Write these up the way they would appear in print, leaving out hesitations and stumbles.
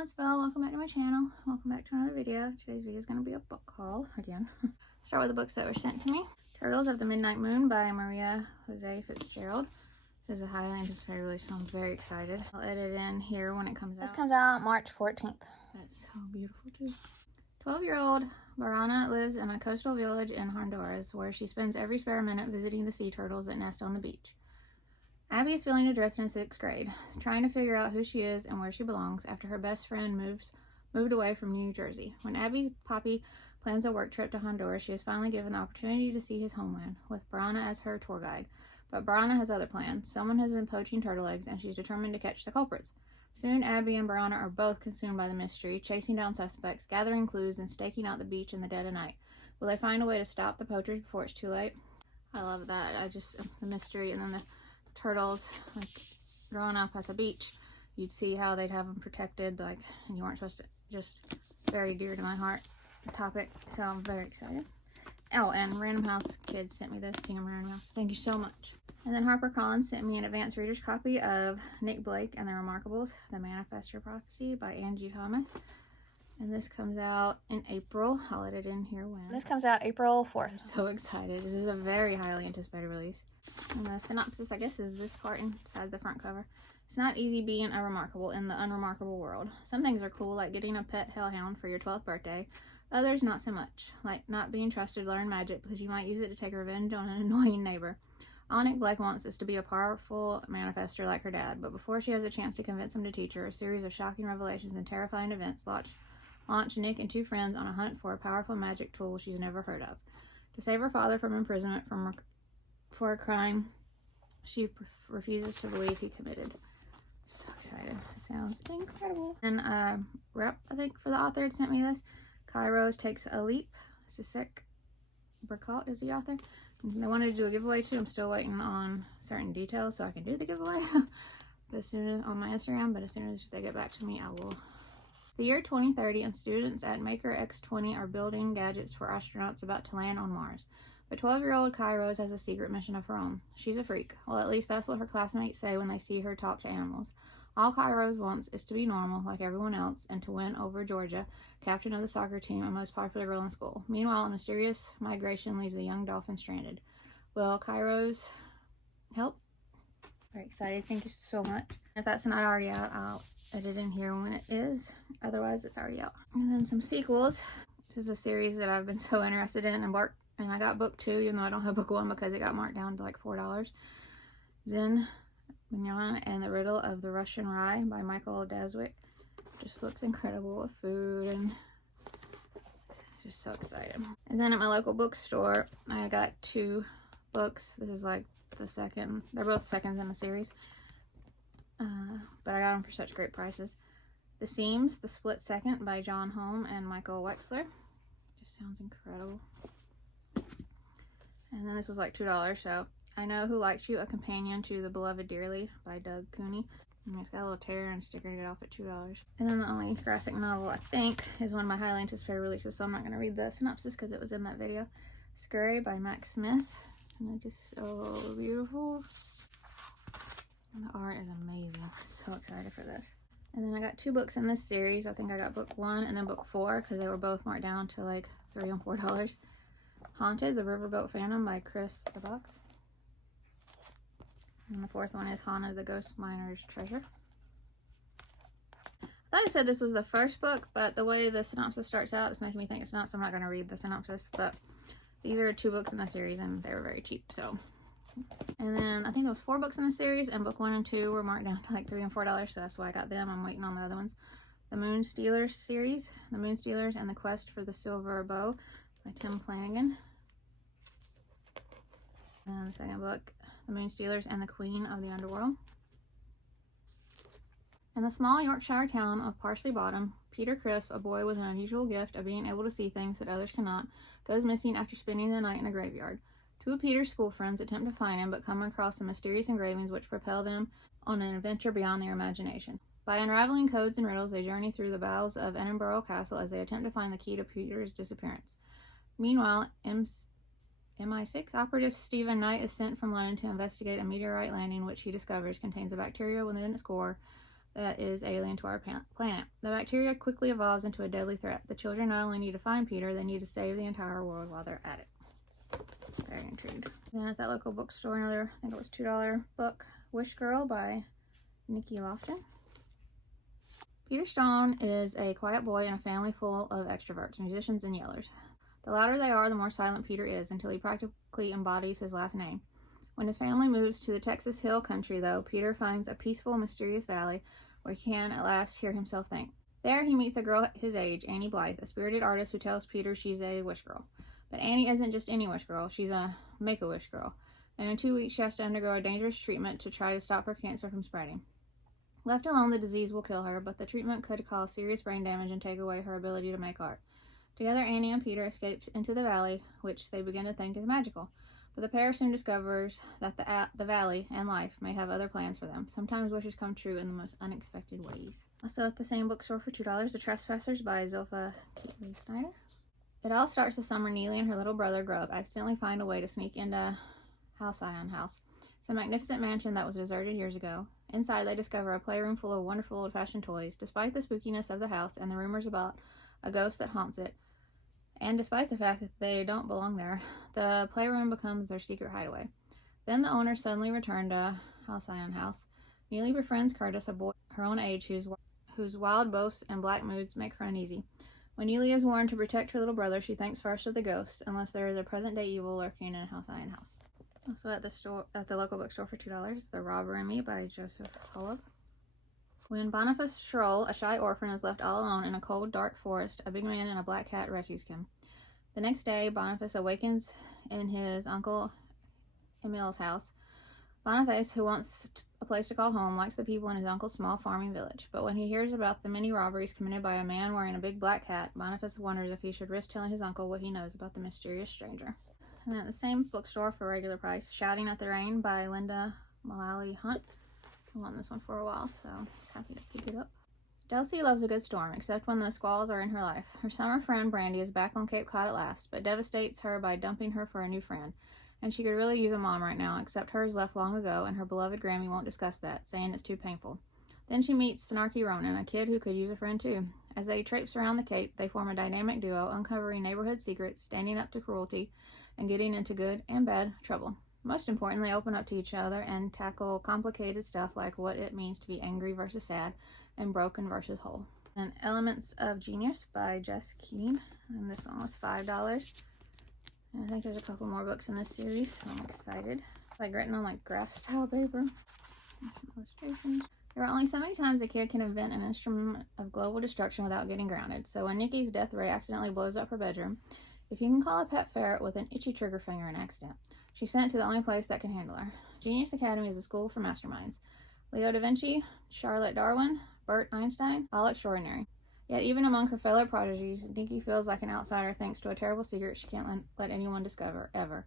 y'all, it's Belle. Welcome back to my channel. Welcome back to another video. Today's video is going to be a book haul again. Start with the books that were sent to me. Turtles of the Midnight Moon by Mariya, José, Fitzgerald. This is a highly anticipated release, so I'm very excited. I'll edit in here when it comes out. This comes out March 14th. It's so beautiful too. 12-year-old Mariya lives in a coastal village in Honduras where she spends every spare minute visiting the sea turtles that nest on the beach. Abby is feeling adrift in 6th grade, trying to figure out who she is and where she belongs after her best friend moved away from New Jersey. When Abby's poppy plans a work trip to Honduras, she is finally given the opportunity to see his homeland, with Mariya as her tour guide. But Mariya has other plans. Someone has been poaching turtle eggs, and she's determined to catch the culprits. Soon, Abby and Mariya are both consumed by the mystery, chasing down suspects, gathering clues, and staking out the beach in the dead of night. Will they find a way to stop the poachers before it's too late? I love that. The mystery, and then the turtles, like growing up at the beach, you'd see how they'd have them protected, like, and you weren't supposed to. Just very dear to my heart topic, so I'm very excited. Oh, and Random House Kids sent me this, Kingdom Random House. Thank you so much. And then HarperCollins sent me an advanced reader's copy of Nick Blake and the Remarkables, The Manifestor Prophecy by Angie Thomas. And this comes out in April. I'll edit in here when. This comes out April 4th. I'm so excited. This is a very highly anticipated release. And the synopsis, I guess, is this part inside the front cover. It's not easy being a remarkable in the unremarkable world. Some things are cool, like getting a pet hellhound for your 12th birthday. Others, not so much, like not being trusted to learn magic because you might use it to take revenge on an annoying neighbor. All Nick Blake wants is to be a powerful manifestor like her dad, but before she has a chance to convince him to teach her, a series of shocking revelations and terrifying events launch Nick and 2 friends on a hunt for a powerful magic tool she's never heard of. To save her father from imprisonment for a crime she refuses to believe he committed. So excited. It sounds incredible. And rep, I think, for the author had sent me this. Kairos Takes a Leap. Cicek Bricault is the author. They wanted to do a giveaway too. I'm still waiting on certain details so I can do the giveaway as soon as on my Instagram, but as soon as they get back to me, I will. The year 2030 and students at Maker X20 are building gadgets for astronauts about to land on Mars. But 12-year-old Kyrose has a secret mission of her own. She's a freak. Well, at least that's what her classmates say when they see her talk to animals. All Kyrose wants is to be normal like everyone else and to win over Georgia, captain of the soccer team and most popular girl in school. Meanwhile, a mysterious migration leaves a young dolphin stranded. Will Kyrose help? Very excited. Thank you so much. If that's not already out, I'll edit in here when it is. Otherwise, it's already out. And then some sequels. This is a series that I've been so interested in, and I got book 2, even though I don't have book 1 because it got marked down to like $4. Zeina, Mignon, and the Riddle of the Russian Rye by Michael Daswick. Just looks incredible with food, and just so excited. And then at my local bookstore, I got 2 books. This is like the second. They're both seconds in the series, but I got them for such great prices. The Seams, The Split Second by John Hulme and Michael Wexler. Just sounds incredible. And then this was like $2, so I Know Who Likes You, A Companion to the Beloved Dearly by Doug Cooney. And it's got a little tear and sticker to get off at $2. And then the only graphic novel I think is one of my highly anticipated releases, so I'm not going to read the synopsis because it was in that video. Scurry by Max Smith. And it's just so beautiful. And the art is amazing. So excited for this. And then I got 2 books in this series. I think I got book 1 and then book 4 because they were both marked down to like $3 and $4. Haunted, The Riverboat Phantom by Chris Eboch. And the 4th one is Haunted, The Ghost Miner's Treasure. I thought I said this was the first book, but the way the synopsis starts out is making me think it's not, so I'm not going to read the synopsis. But these are 2 books in the series, and they were very cheap, so. And then I think there was 4 books in the series, and book 1 and 2 were marked down to like $3 and $4, so that's why I got them. I'm waiting on the other ones. The Moon Stealers series, The Moon Stealers and the Quest for the Silver Bow by Tim Flanagan. And the second book, The Moon Stealers and the Queen of the Underworld. In the small Yorkshire town of Parsley Bottom, Peter Crisp, a boy with an unusual gift of being able to see things that others cannot, goes missing after spending the night in a graveyard. 2 of Peter's school friends attempt to find him, but come across some mysterious engravings which propel them on an adventure beyond their imagination. By unraveling codes and riddles, they journey through the bowels of Edinburgh Castle as they attempt to find the key to Peter's disappearance. Meanwhile, MI6 operative Stephen Knight is sent from London to investigate a meteorite landing which he discovers contains a bacteria within its core that is alien to our planet. The bacteria quickly evolves into a deadly threat. The children not only need to find Peter, they need to save the entire world while they're at it. Very intrigued. Then at that local bookstore, another, I think it was $2 book, Wish Girl by Nikki Lofton. Peter Stone is a quiet boy in a family full of extroverts, musicians, and yellers. The louder they are, the more silent Peter is, until he practically embodies his last name. When his family moves to the Texas Hill Country, though, Peter finds a peaceful, mysterious valley where he can at last hear himself think. There he meets a girl his age, Annie Blythe, a spirited artist who tells Peter she's a wish girl. But Annie isn't just any wish girl, she's a make-a-wish girl. And in 2 weeks she has to undergo a dangerous treatment to try to stop her cancer from spreading. Left alone, the disease will kill her, but the treatment could cause serious brain damage and take away her ability to make art. Together, Annie and Peter escape into the valley, which they begin to think is magical. But the pair soon discovers that the valley and life may have other plans for them. Sometimes wishes come true in the most unexpected ways. Also at the same bookstore for $2, The Trespassers by Zilpha Snyder. It all starts the summer Neely and her little brother Grub accidentally find a way to sneak into Halcyon House. It's a magnificent mansion that was deserted years ago. Inside, they discover a playroom full of wonderful old-fashioned toys. Despite the spookiness of the house and the rumors about a ghost that haunts it, and despite the fact that they don't belong there, the playroom becomes their secret hideaway. Then the owners suddenly return to Halcyon House. Neely befriends Curtis, a boy her own age whose wild boasts and black moods make her uneasy. When Neely is warned to protect her little brother, she thinks first of the ghost, unless there is a present-day evil lurking in Halcyon House. Also at the local bookstore for $2, The Robber and Me by Joseph Holub. When Boniface Schroll, a shy orphan, is left all alone in a cold, dark forest, a big man in a black hat rescues him. The next day, Boniface awakens in his uncle Emil's house. Boniface, who wants a place to call home, likes the people in his uncle's small farming village. But when he hears about the many robberies committed by a man wearing a big black hat, Boniface wonders if he should risk telling his uncle what he knows about the mysterious stranger. And then at the same bookstore for a regular price, Shouting at the Rain by Linda Mullally Hunt. I won this one for a while, so I was happy to pick it up. Delcy loves a good storm, except when the squalls are in her life. Her summer friend Brandy is back on Cape Cod at last, but devastates her by dumping her for a new friend. And she could really use a mom right now, except hers left long ago, and her beloved Grammy won't discuss that, saying it's too painful. Then she meets Snarky Ronan, a kid who could use a friend too. As they traipse around the Cape, they form a dynamic duo, uncovering neighborhood secrets, standing up to cruelty, and getting into good and bad trouble. Most importantly, open up to each other and tackle complicated stuff like what it means to be angry versus sad and broken versus whole. And Elements of Genius by Jess Keene, and this one was $5. And I think there's a couple more books in this series, so I'm excited. It's like written on like graph style paper. Illustrations. There are only so many times a kid can invent an instrument of global destruction without getting grounded. So when Nikki's death ray accidentally blows up her bedroom, if you can call a pet ferret with an itchy trigger finger an accident, she's sent to the only place that can handle her. Genius Academy is a school for masterminds. Leo da Vinci, Charlotte Darwin, Bert Einstein, all extraordinary. Yet even among her fellow prodigies, Nikki feels like an outsider thanks to a terrible secret she can't let anyone discover, ever.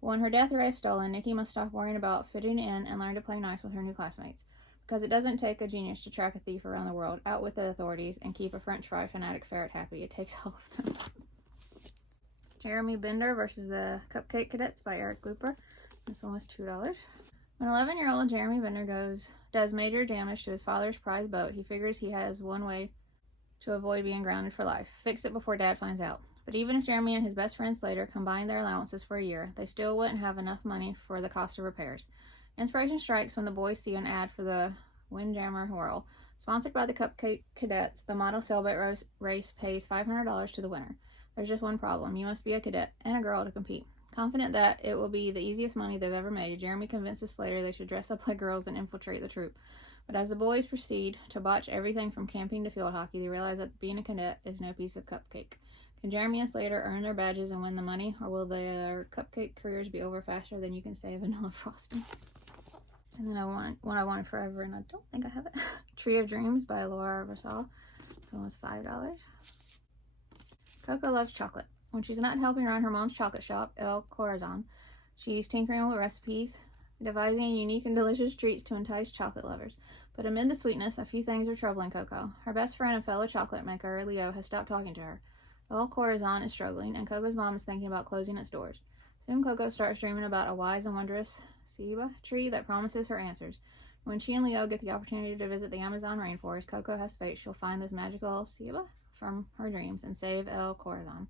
But when her death ray is stolen, Nikki must stop worrying about fitting in and learn to play nice with her new classmates. Because it doesn't take a genius to track a thief around the world, out with the authorities, and keep a French fry fanatic ferret happy. It takes all of them. Jeremy Bender versus the Cupcake Cadets by Eric Looper. This one was $2. When 11-year-old Jeremy Bender does major damage to his father's prize boat, he figures he has one way to avoid being grounded for life. Fix it before Dad finds out. But even if Jeremy and his best friend Slater combined their allowances for a year, they still wouldn't have enough money for the cost of repairs. Inspiration strikes when the boys see an ad for the Windjammer Whirl. Sponsored by the Cupcake Cadets, the model sailboat race pays $500 to the winner. There's just one problem. You must be a cadet and a girl to compete. Confident that it will be the easiest money they've ever made, Jeremy convinces Slater they should dress up like girls and infiltrate the troop. But as the boys proceed to botch everything from camping to field hockey, they realize that being a cadet is no piece of cupcake. Can Jeremy and Slater earn their badges and win the money, or will their cupcake careers be over faster than you can say vanilla frosting? And then one I wanted forever, and I don't think I have it. Tree of Dreams by Laura Versal. This one was $5. Coco loves chocolate. When she's not helping run her mom's chocolate shop, El Corazon, she's tinkering with recipes, devising unique and delicious treats to entice chocolate lovers. But amid the sweetness, a few things are troubling Coco. Her best friend and fellow chocolate maker, Leo, has stopped talking to her. El Corazon is struggling, and Coco's mom is thinking about closing its doors. Soon Coco starts dreaming about a wise and wondrous ceiba tree that promises her answers. When she and Leo get the opportunity to visit the Amazon rainforest, Coco has faith she'll find this magical Siba from her dreams and save El Corazon.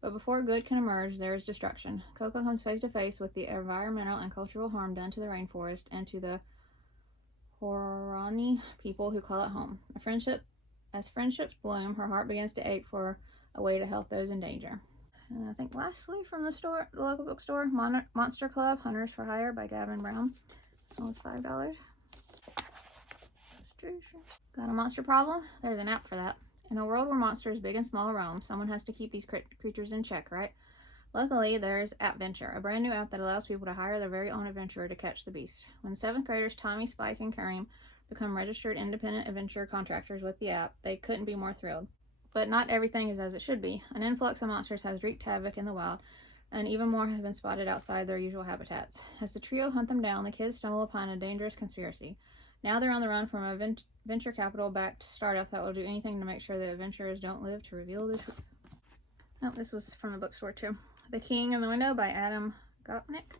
But before good can emerge, there is destruction. Coco comes face to face with the environmental and cultural harm done to the rainforest and to the Horani people who call it home. As friendships bloom, her heart begins to ache for a way to help those in danger. And I think lastly from the local bookstore, Monster Club, Hunters for Hire by Gavin Brown. This one was $5. Got a monster problem? There's an app for that. In a world where monsters big and small roam, someone has to keep these creatures in check, right? Luckily, there's AppVenture, a brand new app that allows people to hire their very own adventurer to catch the beast. When 7th graders Tommy, Spike, and Kareem become registered independent adventure contractors with the app, they couldn't be more thrilled. But not everything is as it should be. An influx of monsters has wreaked havoc in the wild, and even more have been spotted outside their usual habitats. As the trio hunt them down, the kids stumble upon a dangerous conspiracy. Now they're on the run from a venture capital-backed startup that will do anything to make sure the adventurers don't live to reveal the truth. Oh, this was from the bookstore too. The King in the Window by Adam Gopnik.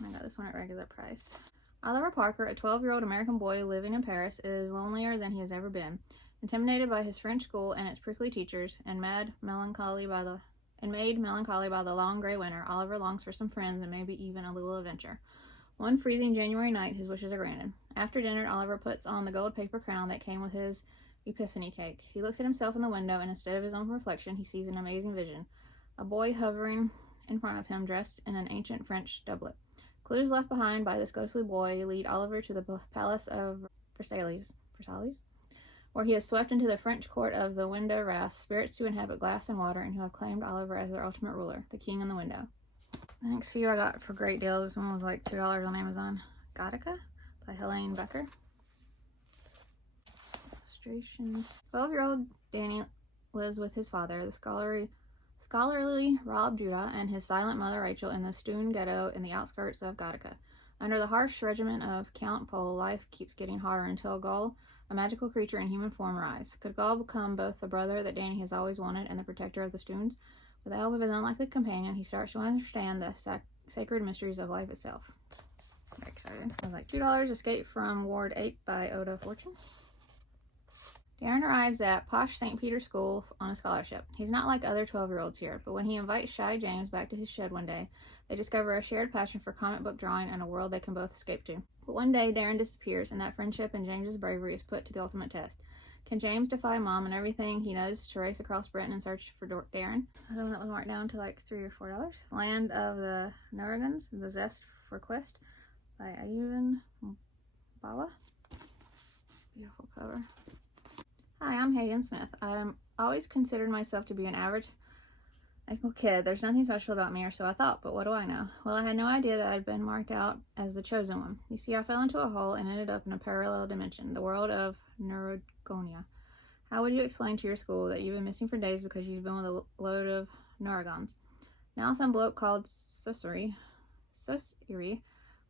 I got this one at regular price. Oliver Parker, a 12-year-old American boy living in Paris, is lonelier than he has ever been. Intimidated by his French school and its prickly teachers, and made melancholy by the long gray winter, Oliver longs for some friends and maybe even a little adventure. One freezing January night, his wishes are granted. After dinner, Oliver puts on the gold paper crown that came with his Epiphany cake. He looks at himself in the window, and instead of his own reflection, he sees an amazing vision. A boy hovering in front of him, dressed in an ancient French doublet. Clues left behind by this ghostly boy lead Oliver to the palace of Versailles, where he is swept into the French court of the Window Wrath, spirits who inhabit glass and water, and who have claimed Oliver as their ultimate ruler, the King in the Window. The next few I got for great deals. This one was like $2 on Amazon. Gattaca by Helene Becker. Illustrations. 12-year-old Danny lives with his father, the scholarly Rob Judah, and his silent mother Rachel in the Stoon ghetto in the outskirts of Gattaca. Under the harsh regimen of Count Pole, life keeps getting harder until Gull, a magical creature in human form, arrives. Could Gull become both the brother that Danny has always wanted and the protector of the Stoons? With the help of his unlikely companion, he starts to understand the sacred mysteries of life itself. Very excited. It was like $2. Escape from Ward 8 by Oda Fortune. Darren arrives at posh St. Peter's School on a scholarship. He's not like other 12-year-olds here, but when he invites Shy James back to his shed one day, they discover a shared passion for comic book drawing and a world they can both escape to. But one day, Darren disappears, and that friendship and James's bravery is put to the ultimate test. Can James defy Mom and everything he knows to race across Britain in search for Darren? I don't know, that was marked down to like $3 or $4. Land of the Noragans, The Zest for Quest by Ayuvan Bawa. Beautiful cover. Hi, I'm Hayden Smith. I'm always considered myself to be an average kid. There's nothing special about me, or so I thought, but what do I know? Well, I had no idea that I'd been marked out as the chosen one. You see, I fell into a hole and ended up in a parallel dimension, the world of Neurogonia. How would you explain to your school that you've been missing for days because you've been with a load of Neuragons? Now some bloke called Sosiri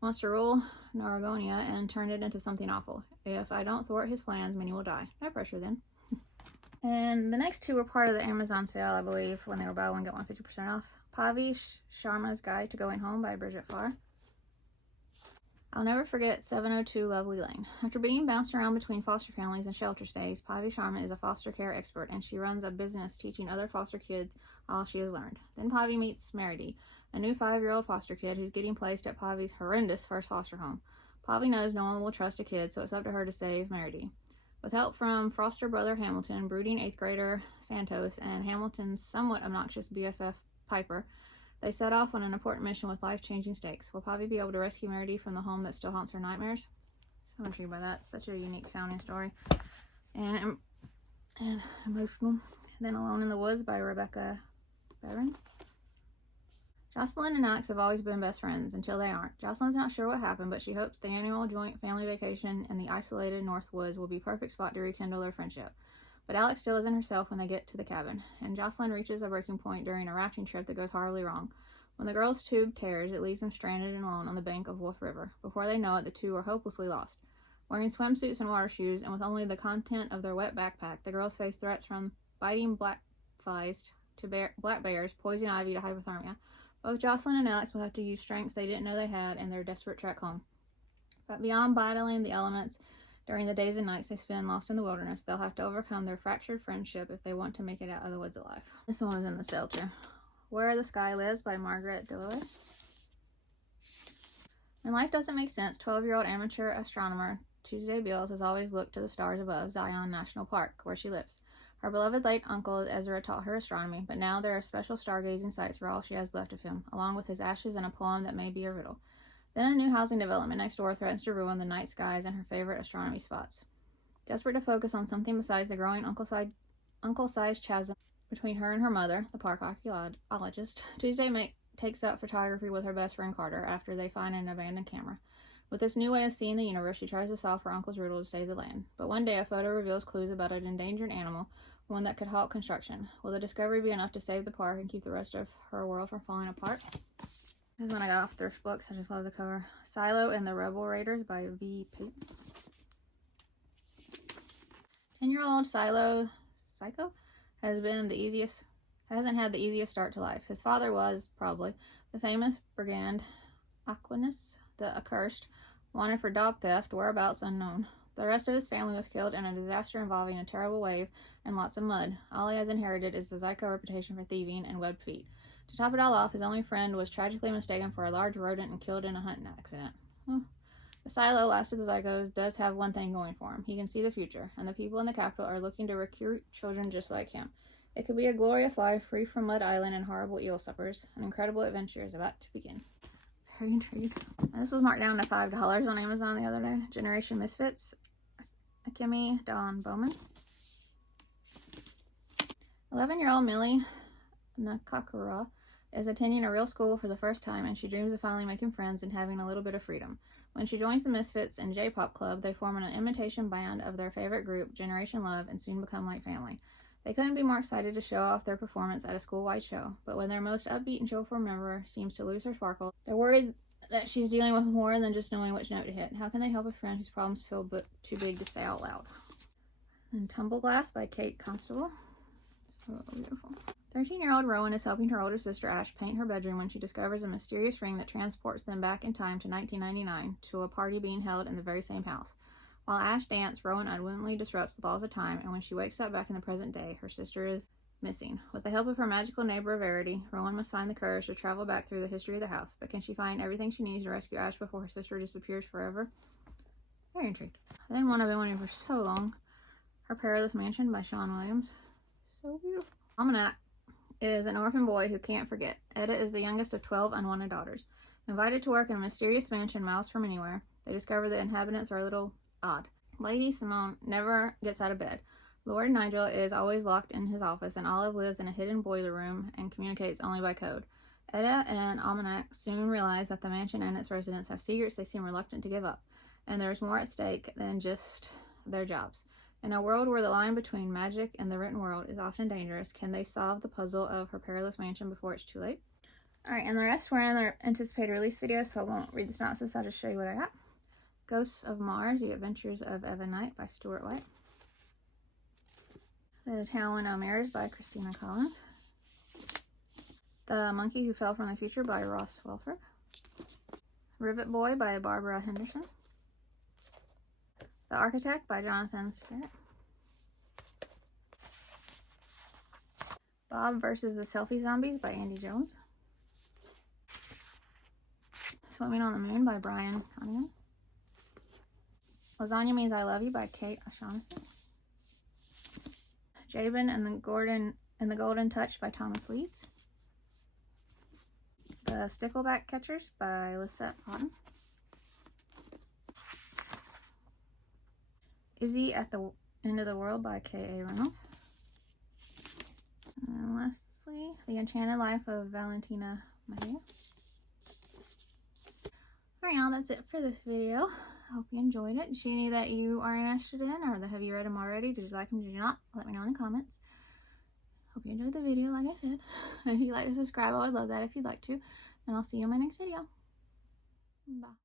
wants to rule Neurogonia and turn it into something awful. If I don't thwart his plans, many will die. No pressure then. And the next two were part of the Amazon sale, I believe, when they were buy one, get one 50% off. Pavi Sharma's Guide to Going Home by Bridget Farr. I'll never forget 702 Lovely Lane. After being bounced around between foster families and shelter stays, Pavi Sharma is a foster care expert, and she runs a business teaching other foster kids all she has learned. Then Pavi meets Mariya, a new 5-year-old foster kid who's getting placed at Pavi's horrendous first foster home. Pavi knows no one will trust a kid, so it's up to her to save Mariya. With help from foster brother Hamilton, brooding 8th grader Santos, and Hamilton's somewhat obnoxious BFF Piper, they set off on an important mission with life-changing stakes. Will Pavi be able to rescue Mariya from the home that still haunts her nightmares? So intrigued by that. Such a unique sounding story. And emotional. Then Alone in the Woods by Rebecca Behrens. Jocelyn and Alex have always been best friends until they aren't. Jocelyn's not sure what happened, but she hopes the annual joint family vacation in the isolated North Woods will be a perfect spot to rekindle their friendship. But Alex still isn't herself when they get to the cabin, and Jocelyn reaches a breaking point during a rafting trip that goes horribly wrong. When the girls' tube tears, it leaves them stranded and alone on the bank of Wolf River. Before they know it, the two are hopelessly lost. Wearing swimsuits and water shoes, and with only the content of their wet backpack, the girls face threats from biting black flies to black bears, poison ivy to hypothermia. Both Jocelyn and Alex will have to use strengths they didn't know they had in their desperate trek home. But beyond battling the elements during the days and nights they spend lost in the wilderness, they'll have to overcome their fractured friendship if they want to make it out of the woods alive. This one was in the sale too. Where the Sky Lives by Margaret Dilloway. When life doesn't make sense, 12-year-old amateur astronomer Tuesday Beals has always looked to the stars above Zion National Park, where she lives. Her beloved late uncle Ezra taught her astronomy, but now there are special stargazing sites for all she has left of him, along with his ashes and a poem that may be a riddle. Then a new housing development next door threatens to ruin the night skies and her favorite astronomy spots. Desperate to focus on something besides the growing uncle-sized chasm between her and her mother, the park archaeologist, Tuesday takes up photography with her best friend Carter after they find an abandoned camera. With this new way of seeing the universe, she tries to solve her uncle's riddle to save the land. But one day, a photo reveals clues about an endangered animal, one that could halt construction. Will the discovery be enough to save the park and keep the rest of her world from falling apart? This is when I got off thrift books. I just love the cover. Silo and the Rebel Raiders by V. Pate. 10-year-old Psycho hasn't had the easiest start to life. His father was, probably, the famous brigand Aquinas the Accursed, wanted for dog theft, whereabouts unknown. The rest of his family was killed in a disaster involving a terrible wave and lots of mud. All he has inherited is the Psycho reputation for thieving and webbed feet. To top it all off, his only friend was tragically mistaken for a large rodent and killed in a hunting accident. The Silo, last of the Psychos, does have one thing going for him. He can see the future, and the people in the capital are looking to recruit children just like him. It could be a glorious life, free from Mud Island and horrible eel suppers. An incredible adventure is about to begin. Very intrigued. This was marked down to $5 on Amazon the other day. Generation Misfits, Akemi Dawn Bowman. 11-year-old Millie Nakakura is attending a real school for the first time, and she dreams of finally making friends and having a little bit of freedom. When she joins the Misfits and J-Pop Club, they form an imitation band of their favorite group, Generation Love, and soon become like family. They couldn't be more excited to show off their performance at a school-wide show, but when their most upbeat and joyful member seems to lose her sparkle, they're worried that she's dealing with more than just knowing which note to hit. How can they help a friend whose problems feel too big to say out loud? And Tumble Glass by Kate Constable. So beautiful. 13-year-old Rowan is helping her older sister Ash paint her bedroom when she discovers a mysterious ring that transports them back in time to 1999 to a party being held in the very same house. While Ash dances, Rowan unwittingly disrupts the laws of time, and when she wakes up back in the present day, her sister is missing. With the help of her magical neighbor Verity, Rowan must find the courage to travel back through the history of the house. But can she find everything she needs to rescue Ash before her sister disappears forever? Very intrigued. Then one I've been wanting for so long, Her Perilous Mansion by Sean Williams. So beautiful. Almanac is an orphan boy who can't forget. Edda is the youngest of 12 unwanted daughters. Invited to work in a mysterious mansion miles from anywhere, they discover the inhabitants are a little odd. Lady Simone never gets out of bed. Lord Nigel is always locked in his office, and Olive lives in a hidden boiler room and communicates only by code. Edda and Almanac soon realize that the mansion and its residents have secrets they seem reluctant to give up, and there's more at stake than just their jobs. In a world where the line between magic and the written world is often dangerous, can they solve the puzzle of Her Perilous Mansion before it's too late? Alright, and the rest were in their anticipated release video, so I won't read the synopsis, I'll just show you what I got. Ghosts of Mars, The Adventures of Eva Knight by Stuart White. The Talon O'Mears by Christina Collins. The Monkey Who Fell from the Future by Ross Welford. Rivet Boy by Barbara Henderson. The Architect by Jonathan Sterrett. Bob versus the Selfie Zombies by Andy Jones. Swimming on the Moon by Brian Cunningham. Lasagna Means I Love You by Kate O'Shaughnessy. Jabin and the Golden Touch by Thomas Leeds. The Stickleback Catchers by Lisette Otten. Izzy at the End of the World by K.A. Reynolds. And lastly, The Enchanted Life of Valentina Mariya. Alright, y'all, that's it for this video. I hope you enjoyed it. Is there any that you are interested in, or have you read them already? Did you like them? Did you not? Let me know in the comments. Hope you enjoyed the video, like I said. If you'd like to subscribe, I would love that if you'd like to. And I'll see you in my next video. Bye.